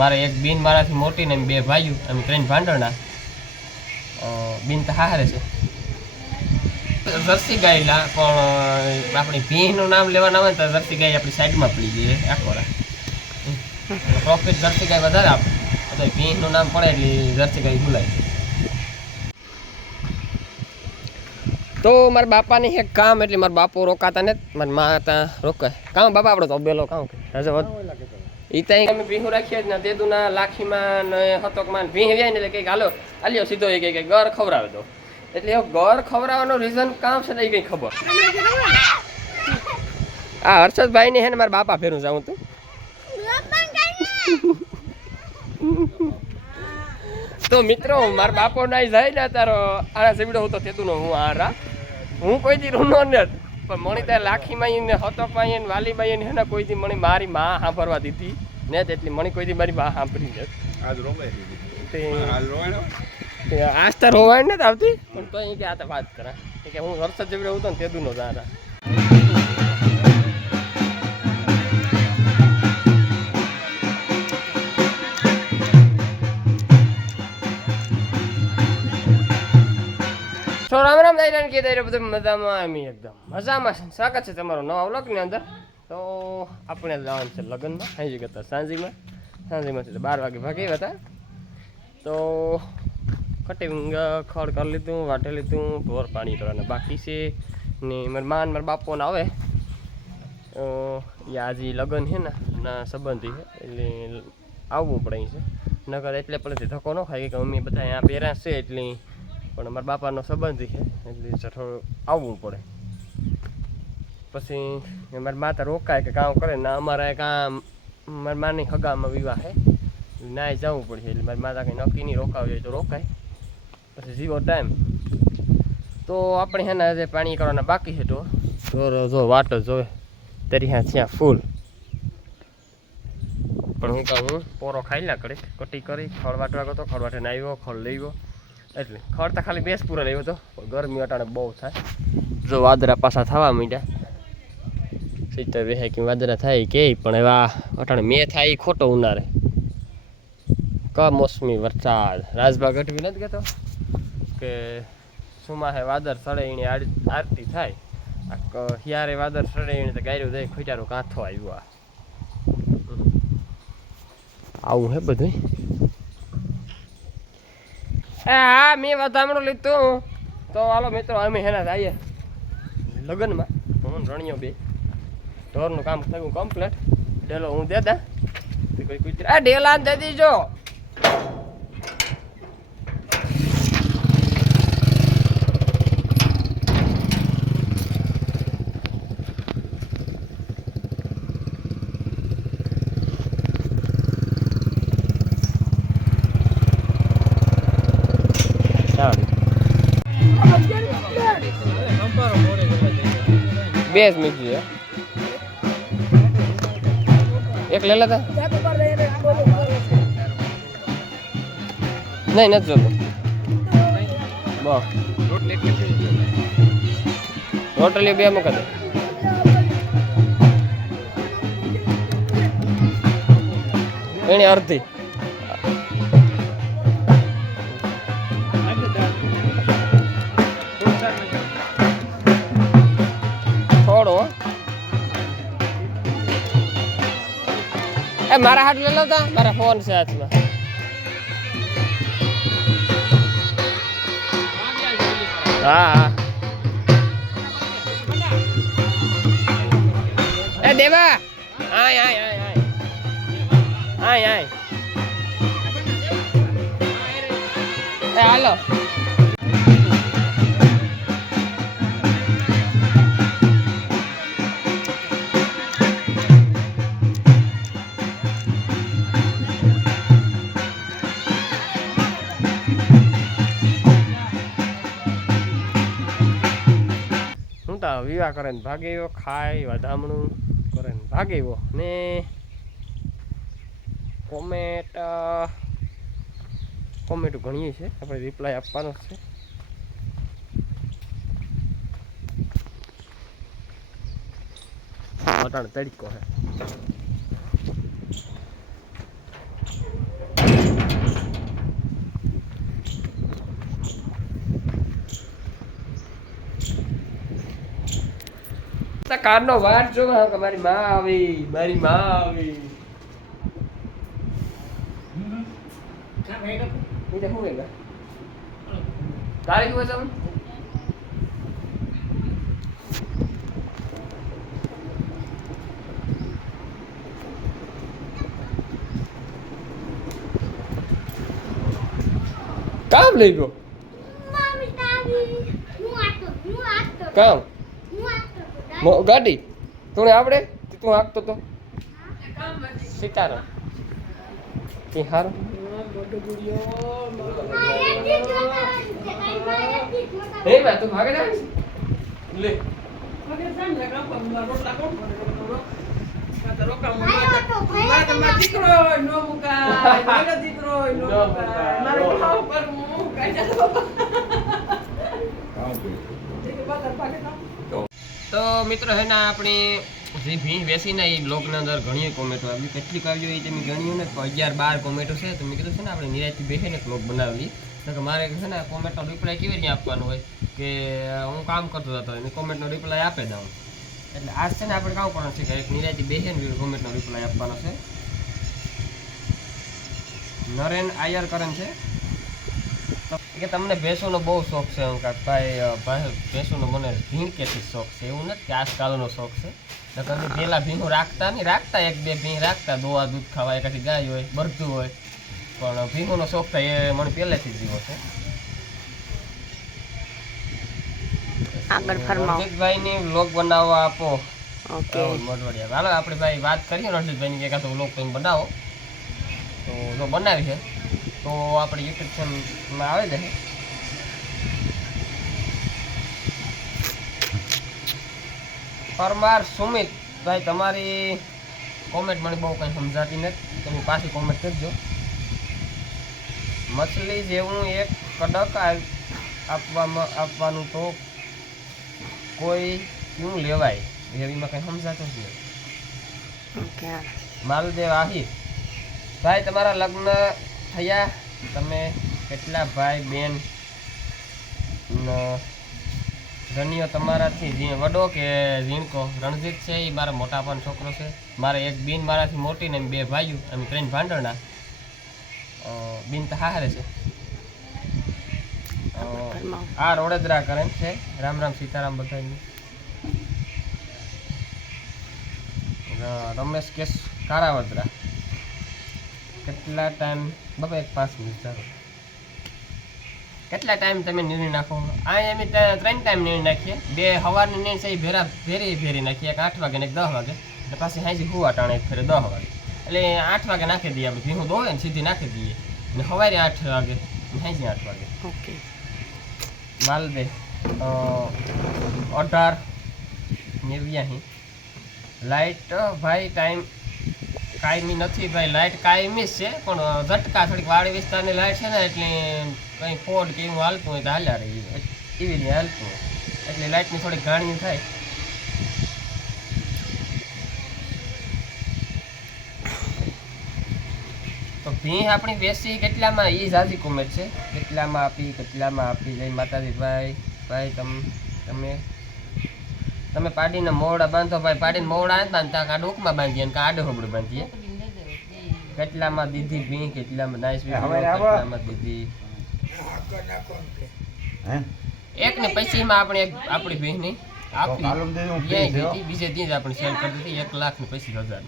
મારે એક બીન મારાથી મોટી ને બે ભાઈઓ, અમે 3 ભાંડરના. બીન તો હારે છે. જર્સી ગાયલા પણ આપણી ભીંનું નામ લેવાના હોય ને તો જર્સી ગાય આપણી સાઈડમાં પડી ગઈ આખોરા. પ્રોફિટ જર્સી ગાય વધારે આપે, એટલે ભીંનું નામ પડે એટલે જર્સી ગાય ભૂલાય. તો મારા બાપાની એક કામ એટલે મારા બાપુ રોકાતા ને મારી મા ત્યાં રોકાય કામ બાપા આપણો તો બેલો કામ કે એ ત્યાં અમે ભીહું રાખીએ જ ને તેદુના લાખીમાં ને હતકમાં ભીહ વ્યાય ને એટલે કંઈક હાલો આલ્યો સીધો એ કંઈક ગર ખવડાવે દો. એટલે એ ઘર ખવડાવવાનું રીઝન કામ છે ને એ કંઈ ખબર. આ હર્ષદભાઈ ને હે ને મારા બાપા ફેરું જાઉં તું. તો મિત્રો મારા બાપો ના જાય ને તારો આના સેવડો હું તો તેતું હું આરા હું કોઈ દી રૂનો ને પણ મણી ત્યાં લાખીમાં ને હતકમાં ને વાલીમાં ને કોઈ દી મણી મારી માં સાંભળવા દીધી ને એટલી મણી કોઈ દી મારી માં સાંભળી ને આજ રોવાય આજ તો રોવાય ને આવતી પણ તો અહીં કે આ તો વાત કરા કે હું હર્ષદ જેવડે હું તો ને તેતું નો જારા. તો રામ રામ દાયરાને કે દાયરા બધું મજામાં એમ એકદમ મજામાં છે. સ્વાગત છે તમારો નવા વ્લોગની અંદર. તો આપણે જવાનું છે લગ્નમાં હાઈ જગ્યા હતા સાંજીમાંથી તો 12 વાગે ભાગી હતા. તો કટિંગ ખડ કરી લીધું, વાટે લીધું, ઢોર પાણી કરવાના બાકી છે ને મારા માન મારા બાપોને આવે આજે લગ્ન છે ને ના સંબંધી છે એટલે આવવું પડે છે. નગર એટલે પહેલેથી ધક્કો ન ખાય કે અમે બધા અહીંયા પહેરા છે એટલે પણ મારા બાપાનો સંબંધી છે એટલે થોડું આવવું પડે. પછી મારી માતા રોકાય કે કામ કરે ને અમારે કામ મારી માની હગામાં વિવાહ છે ના જવું પડશે એટલે મારી માતા કંઈ નક્કી નહીં રોકાવી હોય તો રોકાય. પછી જીવો ટાઈમ તો આપણે છે ને આજે પાણી કરવાના બાકી છે. તો જો વાટો જોવે તરી ત્યાં ફૂલ પણ હું કહું હું પોરો ખાઈ લા કરી કટી કરી ખડ વાટવા ગયો તો ખડ વાટીને આવ્યો ખડ લઈ ગયો એટલે ખડ તો ખાલી બેસ પૂરા લેવો હતો ગરમી અટાણે બહુ થાય. જો વાદળા પાછા થવા માંડ્યા સીટર વેહે કે વાદળા થાય કે પણ એવા અટાણે મેં થાય એ ખોટો ઉનાળે કમોસમી વરસાદ. રાજભા ગઢવી નથી કહેતો કે સુમાહે વાદળ સડે એની આરતી થાય હિયારે વાદળ સડે એને તો ગાયરું જાય ખોટારો કાંથો આવ્યો. આવું હે બધું. હા મેં વધામણું લીધું તો હાલો મિત્રો અમે હેના જઈએ લગ્નમાં. હું રણિયો બે ઢોરનું કામ થયું કમ્પ્લીટ. ડેલો હું દેતા કોઈ કુતરા આ ડેલા દે દીજો. બેસ મીઠી એક લે લેતા નહીં નથી જોતો બસ રોટલી બે મૂકી દે. એની અડધી મારા હાથ લઈ લો તા મારા ફોન છે હાથમાં. હા હા એ દેવા આય આય આય આય આય આય એ હાલો વિવાહ કરે ને ભાગે એવો ખાય વધામણું કરે ને ભાગે એવો ને કોમેન્ટ ઘણીએ છે આપણે રિપ્લાય આપવાનો છે. અટાણ તડકો હે કારનો વાટ જો કે મારી માં આવી મારી માં આવી એટલે શું કે તારે કેવું છે કામ લઈ ગયો કામ ગાડી તું આવડે તું હાંકતો તો સીતારો તે હારો હે બા તું ભાગે જા લે તો મિત્રો હે ને આપણી જે ભીંસ વેચીને એ બ્લોગની અંદર ઘણી કોમેન્ટો આવી કેટલીક આવી એ તમે ગણ્યું ને 11-12 કોમેન્ટો છે તો મેં કીધું છે ને આપણે નિરાયથી બેસીને બ્લોગ બનાવી તો મારે છે ને કોમેન્ટનો રિપ્લાય કેવી રીતે આપવાનો હોય કે હું કામ કરતો હતો એને કોમેન્ટનો રિપ્લાય આપે દઉં એટલે આજ છે ને આપણે કામ કરવાનું છે કે એક નિરાયથી બેસીને કોમેન્ટનો રિપ્લાય આપવાનો છે નરેન આયર કરન છે કે તમને ભેંસોનો બહુ શોખ છે હું કાંક ભાઈ ભેંસોનો મને ભીણ કેથી શોખ છે એવું નથી કે આજકાલનો શોખ છે નકર પહેલાં ભીંનું રાખતા નહીં રાખતા 1-2 ભીંગ રાખતા દોવા દૂધ ખાવા એકાથી ગાય હોય બરતું હોય પણ ભીંગોનો શોખ થાય એ મને પહેલેથી જ જીવો છે આગળ ફરમાવો રણજીતભાઈની વ્લોગ બનાવવા આપો ઓકે મોટવાડિયા હાલો આપણે ભાઈ વાત કરીએ રણજીતભાઈની કે કાં તો વ્લોગ તમે બનાવો તો જો બનાવી છે તો આપણે યુટ્યુબ ચેનલમાં આવે છે પરમાર સુમિત ભાઈ તમારી કોમેન્ટ મને બહુ કંઈ સમજાતી નથી તમે પાછી કોમેન્ટ કરજો મછલી જેવું એક કડક આપવાનું તો કોઈ ક્યું લેવાય એવીમાં કંઈ સમજાતું જ નહીં માલદેવ આહિર ભાઈ તમારા લગ્ન થયા તમે કેટલા ભાઈ બેન ધન્યો તમારાથી વડો કે ઝીણકો રણજીત છે એ મારા મોટા પણ છોકરો છે મારે એક બીન મારાથી મોટી ને 2 ભાઈઓ અમે 3 ભાંડરના બીન તો હારે છે આ રોડેદરા કરે છે રામ રામ સીતારામ બધાની રમેશ કેસ કારાવદરા કેટલા ટાઈમ બાબા 5 મિનિટ ચાલો કેટલા ટાઈમ તમે નિર્ણય નાખો આ અમે 3 ટાઈમ નિર્ણય નાખીએ 2 સવારની નિર્ણય છે ભેરી નાખીએ એક 8 વાગે ને એક 10 વાગે અને પાછી હાજી હુવા ટાણે એક ફેરે 10 વાગે એટલે 8 વાગે નાખી દઈએ આપણે ભીંગું દોવે ને સીધી નાખી દઈએ અને સવારે 8 વાગે ને હાજી 8 વાગે ઓકે માલદે 18 લાઇટ ભાઈ ટાઈમ કાયમી નથી ભાઈ લાઇટ કાયમી જ છે પણ ઝટકા થોડીક વાડી વિસ્તારની લાઇટ છે ને એટલે કંઈ ફોડ કે એવું હાલતું હોય તો હાલ્યા રહી એવી રીતે હાલતું હોય એટલે લાઇટની થોડીક ઘાણી થાય તો ભીંસ આપણી બેસી કેટલામાં એ ઝાઝી કોમેન્ટ છે કેટલામાં આપી જય માતાજી ભાઈ તમે પાડીને મોવડા બાંધો ભાઈ પાડીને મોવડા નથી બાંધતા કાં ડોકમાં બાંધીએ ને કાં આડે હોબડું બાંધીએ કેટલામાં દીધી ભીંસ કેટલામાં નાઈસ કેટલામાં દીધી એક ને પૈસીમાં આપણે આપણી ભીંસની આપી બીજે દી જ આપણે સેલ કરી દીધી 1,50,000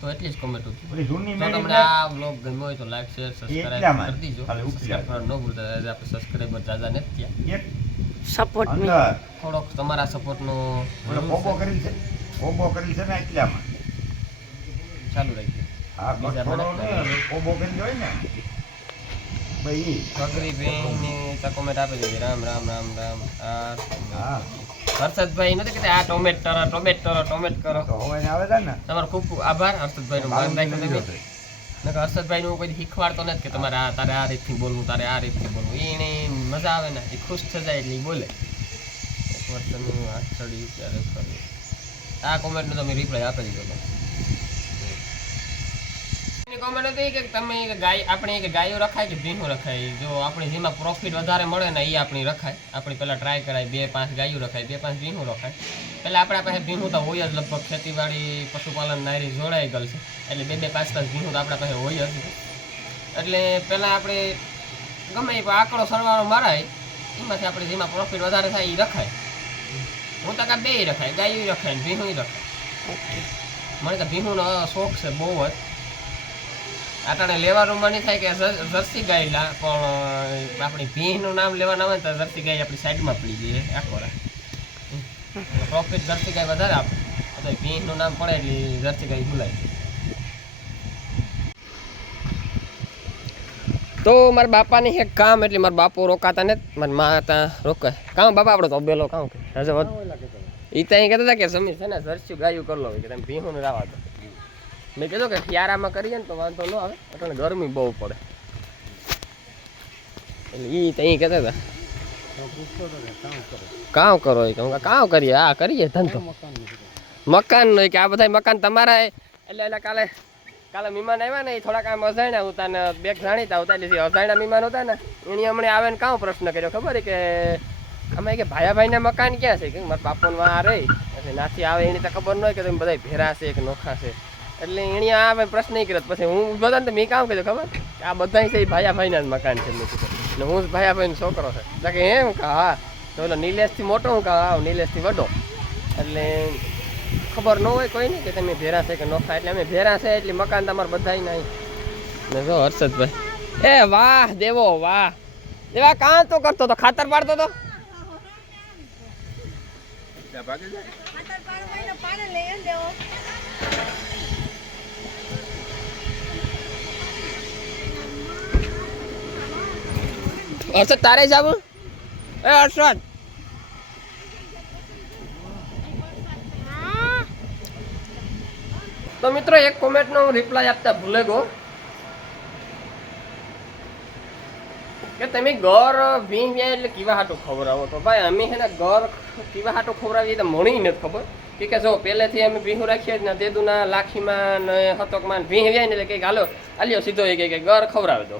તો એટલી જ કોમેન્ટ હતી જો તમને આ બ્લોગ ગમ્યો હોય તો લાઈક શેર સબસ્ક્રાઇબ કરી દીજો સબસ્ક્રાઇબ ન ભૂલતા આપણે સબસ્ક્રાઇબર જાજા નથી ત્યાં સપોર્ટ મી થોડોક તમારા સપોર્ટનો કોબો કરેલ છે ને એટલામાં ચાલુ રાખજો હા કોબો કરી હોય ને ભાઈ છોકરી બેનની તો કોમેન્ટ આપી દેજો રામ રામ રામ રામ હા હર્ષદભાઈ નથી કહેતા આ ટોમેટ કરો તો હવે આવે છે ને તમારો ખૂબ ખૂબ આભાર હર્ષદભાઈનો માન રાખ્યો તમે નકર હર્ષદભાઈનું હું કોઈ શીખવાડતો નથી કે તમારે તારે આ રીતથી બોલવું તારે આ રીતથી બોલવું એને મજા આવે ને એ ખુશ થઈ જાય એટલે એ બોલે એક વાર તમે આ સ્ટડી ત્યારે કર્યું આ કોમેન્ટનો તમે રિપ્લાય આપી દીધો એકની કોમેન્ટ હતી કે તમે ગાય આપણે કે ગાયો રખાય કે ભીંહું રખાય, જો આપણે જેમાં પ્રોફિટ વધારે મળે ને એ આપણી રખાય. આપણે પહેલાં ટ્રાય કરાય 2-5 ગાયો રખાય, 2-5 ભીંહું રખાય. પહેલાં આપણા પાસે ભીંહું તો હોય જ, લગભગ ખેતીવાડી પશુપાલન નારી જોડાઈ ગયેલ છે, એટલે 2-5 ભીંહું તો આપણા પાસે હોય જ. એટલે પહેલાં આપણે ગમે એ આંકડો સરવાળો મારાય, એમાંથી આપણે જેમાં પ્રોફિટ વધારે થાય એ રખાય. હું તો કાં 2 રખાય, ગાયો રખાય ને ભીંહું રખાય. મને તો ભીંહુંનો શોખ છે બહુ જ. આટાણે લેવાનું મને થાય કે જર્સી ગાય લા, પણ આપણી ભીંનું નામ લેવાના હોય તો જર્સી ગાય આપણી સાઈડમાં પડી ગઈ આખો રાત. પ્રોફિટ જર્સી ગાય વધારે આપે તો ભીંનું નામ પડે એટલે જર્સી ગાય ભૂલાય. તો મારા બાપાને એક કામ, એટલે મારા બાપુ રોકાતા ને મારી મા ત્યાં રોકાય કામ. બાપા આપણે તો બેલો કામ કે એ ત્યાં કહેતા હતા કે સમીર છે ને જર્સી ગાયું કરી લો કે તમે ભીંનું રાવા દો. મેં કીધું કે શિયાળામાં કરીએ ને તો વાંધો ન આવે, એટલે ગરમી બહુ પડે. એટલે એ ત્યાં કહેતા હતા કામ કરો કે હું કામ કરીએ. હા કરીએ ધંધો મકાન નો કે આ બધા મકાન તમારા. એટલે કાલે મહેમાન આવ્યા ને એ થોડાક આમ અજાણ્યા હતા ને 2 જાણીતા હતા, એટલે અજાણ્યા મહેમાન હતા ને એની હમણાં આવે ને કામ પ્રશ્ન કર્યો ખબર કે અમે કે ભાઈના મકાન ક્યાં છે, કે મારા બાપોને આ રહી એટલે નાથી આવે એની તો ખબર ન હોય કે તમે બધા ભેરા છે કે નોખા છે. એટલે એની આવે પ્રશ્ન નહીં કર્યો. પછી હું બધા ને મેં કામ કર્યું ખબર કે આ બધા છે એ ભાઈના જ મકાન છે. મેં કીધું ને હું જ ભાઈનો છોકરો છે કે એમ કે હા. તો એટલે નિલેશથી મોટો હું કહા હા નિલેશથી વડો. એટલે ખબર ન હોય કોઈ નહીં કે તમે ભેરા છે કે નોખા. એટલે અમે ભેરા છે એટલે મકાન તમારે બધા નહીં. ને જો હર્ષદભાઈ એ વાહ દેવો વાહ દેવા કાં તો કરતો તો ખાતર પાડતો તો. હર્ષદ તારે જાવ એ હર્ષદ તો મિત્રો એક કોમેન્ટનો હું રિપ્લાય આપતા ભૂલે ગયો કે તમે ઘર ભીંવ્યા એટલે કેવા હાટું ખવડાવો. તો ભાઈ અમે છે ને ઘર કેવા હાટું ખવડાવીએ તો મણી નથી ખબર કે જો પહેલેથી અમે ભીંહું રાખીએ જ ને તેદુના લાખીમાં ને હતકમાં ભીંવ્યા ને એટલે કંઈક હાલો આલ્યો સીધો એ કે ઘર ખવડાવી દો.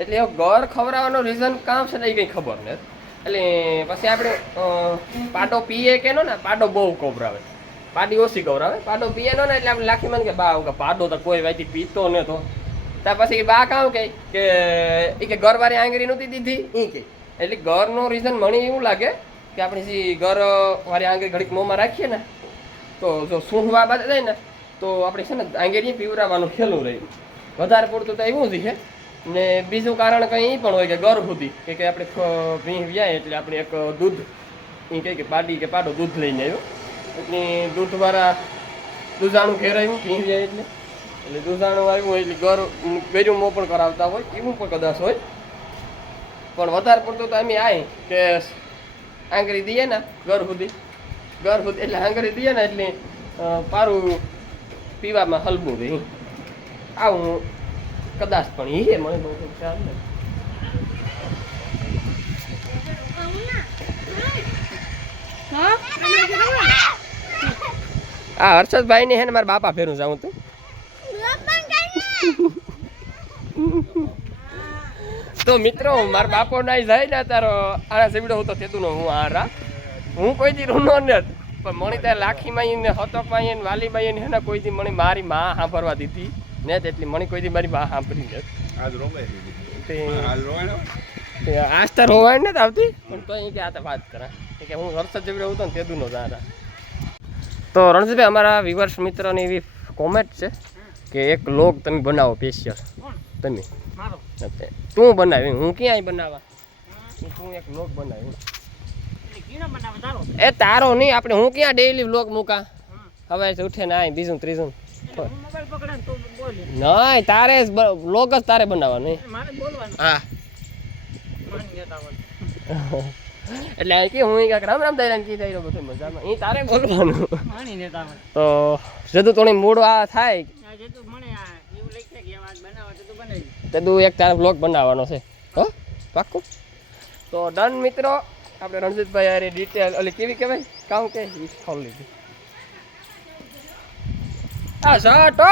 એટલે એ ઘર ખવડાવવાનું રીઝન કામ છે ને એ કંઈ ખબર નથી. એટલે પછી આપણે પાટો પીએ કે નો ને પાટો બહુ ખવડાવે, પાડી ઓછી ખવડાવે. પાટો પીએ નો ને એટલે આપણે લાખીમાં કે બા પાટો તો કોઈ વાયથી પીતો ને તો ત્યાર પછી બા કામ કહે કે એ કે ઘરવાળી આંગળી નહોતી દીધી એ કહે. એટલે ઘરનો રીઝન મને એવું લાગે કે આપણે જે ઘરવાળી આંગળી ઘડીક મોંમાં રાખીએ ને તો જો સૂંઘવા બાદ જાય ને તો આપણે છે ને આંગળી પીવડાવવાનું ખેલું રહ્યું. વધારે પડતું તો એવું જ છે. ને બીજું કારણ કંઈ એ પણ હોય કે ગર સુધી કે આપણે ભીંહ વ્યાય એટલે આપણે એક દૂધ એ કહે કે પાડી કે પાડો દૂધ લઈને આવ્યો એટલે દૂધવાળા દૂધાણું ઘેરાયું ભીંહ વ્યાય એટલે દૂધાણું આવ્યું એટલે ગર્યું મોં પણ કરાવતા હોય એવું પણ કદાચ હોય. પણ વધારે પડતું તો અમે આવી કે આંગળી દઈએ ને ઘર સુધી એટલે આંગળી દઈએ ને એટલે પારું પીવામાં હલવું રહે આવું કદાચ. પણ એ મને બહુ ખ્યાલ નથી. હા હર્ષદભાઈ ને હે ને મારા બાપા ફેરું જાઉં તું. તો મિત્રો મારા બાપો ના જાય ને તારો આના સેવડો હું તો થતું હું હારા હું કોઈ દી રૂનો નથી. પણ મણી ત્યાં લાખીમાં ને હતકમાં ને વાલીમાં ને કોઈ દી મણી મારી માં સાંભળવા દીધી ને એટલી મણી કોઈ દી મારી માં સાંભળી નથી. આજ તો રોવાય નથી આવતી પણ તો અહીં કે આ તો વાત કરા કે હું હર્ષદ જેવડે હું તો ને તેદું નો જારા. તો રણજીતભાઈ અમારા વિવર્સ મિત્રોની એવી કોમેન્ટ છે કે એક લોગ તમે બનાવો સ્પેશિયલ તમે. તું બનાવી હું ક્યાંય બનાવવા તું એક લોગ બનાવી એ તારો નહીં આપણે હું ક્યાં ડેઈલી વ્લોગ મૂકા હવે ઉઠે ને બીજું ત્રીજું નહીં તારે વ્લોગ જ તારે બનાવવાનો હા. એટલે કે હું રામ રામ દાયરા કી દાયરો બધું મજામાં એ તારે બોલવાનું. તો જતું થોડી મૂડ આ થાય તું એક તારે વ્લોગ બનાવવાનો છે હો પાક્કું. તો ડન મિત્રો આપણે રણજીતભાઈ યાર ડિટેલ એટલે કેવી કહેવાય કામ કે ખોલી લીધી. આ ઝટ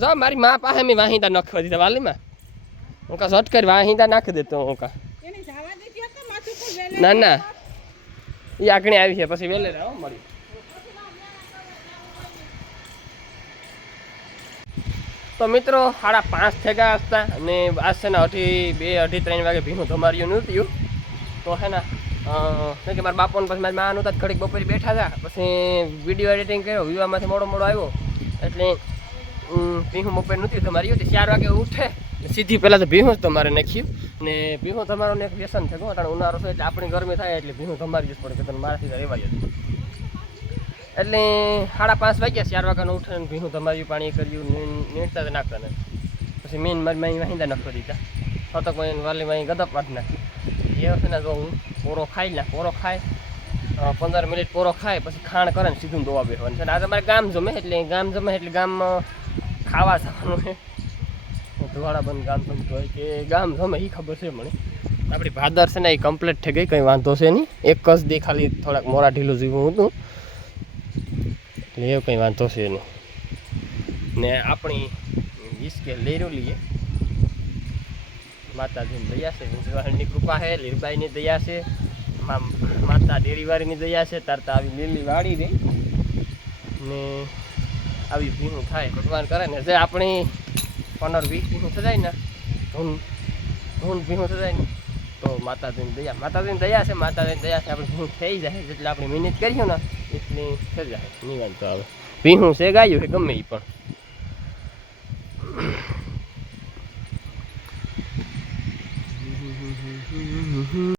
જો મારી મા પાસે મેં વાહિંદા નાખવા દીધા વાલીમાં હું કા ઝટ કરી વાહિંદા નાખી દેતો હું કા ના ના એ આગળ આવી છે પછી વેલે રહો મળી તો મિત્રો 5:30 થઈ ગયા હતા અને આજ છે ને 2:30-3 વાગે ભીનું તમાર્યું નહોતું તો હે ને કે મારા બાપોને પછી મારી માં નહોતા ઘડીક બપોરે બેઠા હતા પછી વિડીયો એડિટિંગ કર્યો વિવાહમાંથી મોડો આવ્યો એટલે ભીહું બપોરે નહોતી તમારી 4 વાગે ઉઠે સીધી પહેલાં તો ભીહું જ તમારે નાખ્યું ને ભીહું તમારું એક વ્યસન છે કારણ ઉનાળો છે એટલે આપણી ગરમી થાય એટલે ભીહું તમારી જ પડે કે તમે મારાથી રહેવાય જ એટલે 5:30 વાગ્યા 4 વાગ્યાનો ઉઠે ને ભીહું તમારી પાણી કર્યું નીણતા નાખતા ને પછી મેન મારી માઈ વાહિંદા નાખવા દીધા તો કોઈ વાલી માઈ ગદપ વાળી નાખી એ વખતે ને જો હું પોરો ખાય 15 મિનિટ પોરો ખાય પછી ખાણ કરે ને સીધું દોવા બેસવાનું છે આજે અમારે ગામ જમે એટલે ગામમાં ખાવા જવાનું છે ધુવાડા બંધ ગામ જમતું હોય કે ગામ જમે એ ખબર છે મને આપણી ભાદર છે ને એ કમ્પ્લીટ થઈ ગઈ કંઈ વાંધો છે નહીં એક જ દી ખાલી થોડાક મોરા ઢીલું જેવું હતું એટલે એવું કંઈ વાંધો છે નહીં ને આપણી ઈસકે લેરું લઈએ માતાજીની દયા છે વિંજવાહણની કૃપા છે લીરબાઈની દયા છે માતા ડેરીવાળીની દયા છે તરતા આવી લીલી વાળી રહી ને આવી ભીનું થાય ભગવાન કરે ને જે આપણી 15-20 ભીનું થજાય ને ધૂન ભીનું થજાય ને તો માતાજીની દયા છે આપણે ભીનું થઈ જાય જેટલે આપણે મહેનત કરીશું ને એટલી થઈ જાય નિવાન તો આવે ભીનું છે ગાયું છે ગમે એ પણ